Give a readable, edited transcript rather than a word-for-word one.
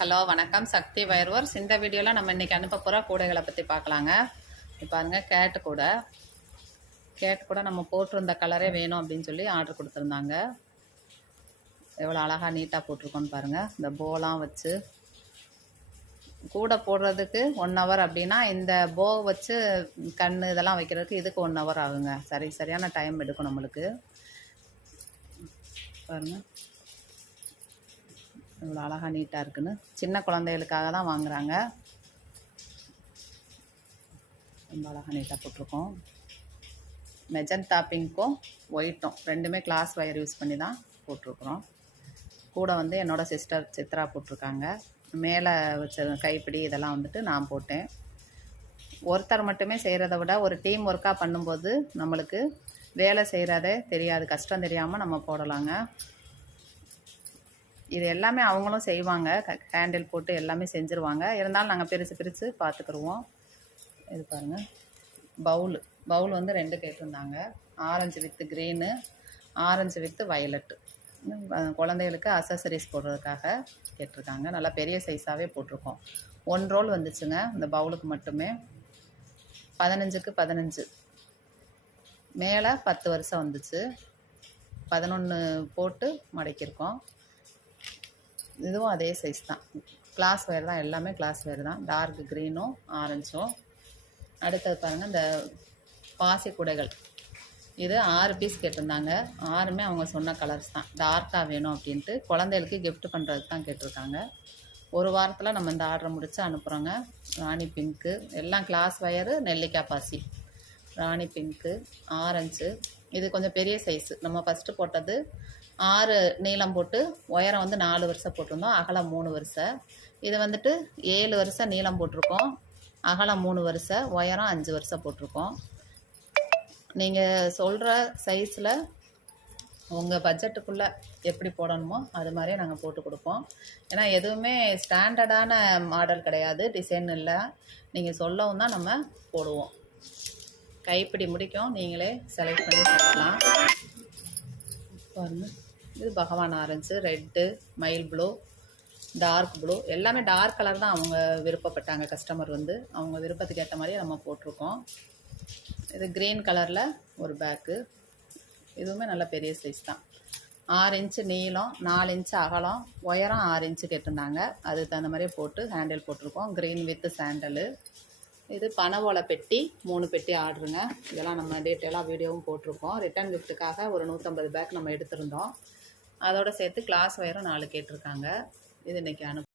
Hello வணக்கம், சக்தி வயர்வர்ஸ். இந்த வீடியோவில் நம்ம இன்றைக்கி அனுப்ப போகிற கூடைகளை பற்றி பார்க்கலாங்க. இப்போ பாருங்கள், கேட்டு கூட நம்ம போட்டிருந்த கலரே வேணும் அப்படின்னு சொல்லி ஆர்டர் கொடுத்துருந்தாங்க. எவ்வளோ அழகாக நீட்டாக போட்டிருக்கோன்னு பாருங்கள். இந்த போலாம் வச்சு கூடை போடுறதுக்கு 1 ஹவர் அப்படின்னா, இந்த போ வச்சு கண் இதெல்லாம் வைக்கிறதுக்கு இதுக்கு 1 ஹவர் ஆகுங்க. சரியான டைம் எடுக்கும் நம்மளுக்கு. பாருங்கள் இவ்வளோ அழகாக நீட்டாக இருக்குன்னு. சின்ன குழந்தைகளுக்காக தான் வாங்குகிறாங்க. ரொம்ப அழகாக நீட்டாக போட்டிருக்கோம். மெஜந்தா பிங்க்கும் ஒயிட்டும் ரெண்டுமே கிளாஸ் வயர் யூஸ் பண்ணி தான் போட்டிருக்குறோம். கூட வந்து என்னோடய சிஸ்டர் சித்ரா போட்டிருக்காங்க. மேலே வச்ச கைப்பிடி இதெல்லாம் வந்துட்டு நான் போட்டேன். ஒருத்தர் மட்டுமே செய்கிறத விட ஒரு டீம் ஒர்க்காக பண்ணும்போது நம்மளுக்கு வேலை செய்கிறதே தெரியாது, கஷ்டம் தெரியாமல் நம்ம போடலாங்க. இது எல்லாமே அவங்களும் செய்வாங்க, ஹேண்டில் போட்டு எல்லாமே செஞ்சுருவாங்க. இருந்தாலும் நாங்கள் பிரித்து பார்த்துக்குருவோம். இது பாருங்கள், பவுல் வந்து 2 கேட்டிருந்தாங்க. Orange with green, orange with violet. குழந்தைகளுக்கு அசசரிஸ் போடுறதுக்காக கேட்டிருக்காங்க. நல்லா பெரிய சைஸாகவே போட்டிருக்கோம். 1 ரோல் வந்துச்சுங்க இந்த பவுலுக்கு மட்டுமே. 15க்கு 15 மேலே 10 வருஷம் வந்துச்சு. 11 போட்டு மடக்கியிருக்கோம். இதுவும் அதே சைஸ் தான், கிளாஸ் வேர் தான், எல்லாமே கிளாஸ் வேர் தான். டார்க் க்ரீனும் ஆரஞ்சும். அடுத்தது பாருங்கள், இந்த பாசி குடைகள். இது 6 பீஸ் கேட்டிருந்தாங்க. 6மே அவங்க சொன்ன கலர்ஸ் தான். டார்க்காக வேணும் அப்படின்ட்டு குழந்தைகளுக்கு கிஃப்ட் பண்ணுறதுக்கு தான் கேட்டிருக்காங்க. ஒரு வாரத்தில் நம்ம இந்த ஆர்டரை முடித்து அனுப்புகிறோங்க. ராணி பிங்க்கு எல்லாம் கிளாஸ் வயரு, நெல்லிக்காய் பாசி. ராணி பிங்க்கு, ஆரஞ்சு. இது கொஞ்சம் பெரிய சைஸு. நம்ம ஃபஸ்ட்டு போட்டது 6 நீளம் போட்டு உயரம் வந்து 4 வருஷம் போட்டிருந்தோம், அகலம் 3 வருஷம். இது வந்துட்டு 7 வருஷம் நீளம் போட்டிருக்கோம், அகலம் 3 வருஷம், உயரம் 5 வருஷம் போட்டிருக்கோம். நீங்கள் சொல்கிற சைஸில் உங்கள் பட்ஜெட்டுக்குள்ளே எப்படி போடணுமோ அது மாதிரியே நாங்கள் போட்டு கொடுப்போம். ஏன்னா எதுவுமே ஸ்டாண்டர்டான மாடல் கிடையாது, டிசைன் இல்லை. நீங்கள் சொல்லவும் தான் நம்ம போடுவோம். கைப்பிடி முடிக்கும் நீங்களே செலக்ட் பண்ணி சொல்லலாம். பாருங்கள், இது பகவான் ஆரஞ்சு, ரெட்டு, மயில் ப்ளூ, டார்க் ப்ளூ. எல்லாமே டார்க் கலர் தான் அவங்க விருப்பப்பட்டாங்க. கஸ்டமர் வந்து அவங்க விருப்பத்துக்கு ஏற்ற மாதிரியே நம்ம போட்டிருக்கோம். இது க்ரீன் கலரில் ஒரு பேக்கு. இதுவுமே நல்ல பெரிய சைஸ் தான். 6 இன்ச்சு நீளம், 4 இன்ச்சு அகலம், உயரம் 6 இன்ச்சு கேட்டிருந்தாங்க. அதுக்கு தகுந்த மாதிரியே போட்டு ஹேண்டில் போட்டிருக்கோம். Green with sandal. இது பனவோலை பெட்டி, 3 பெட்டி ஆர்டருங்க. இதெல்லாம் நம்ம டீட்டெயிலாக வீடியோவும் போட்டிருக்கோம். ரிட்டன் கிஃப்ட்டுக்காக ஒரு 150 பேக் நம்ம எடுத்திருந்தோம். அதோடு சேர்த்து கிளாஸ் வயரும் 4 கேட்டிருக்காங்க. இது இன்றைக்கி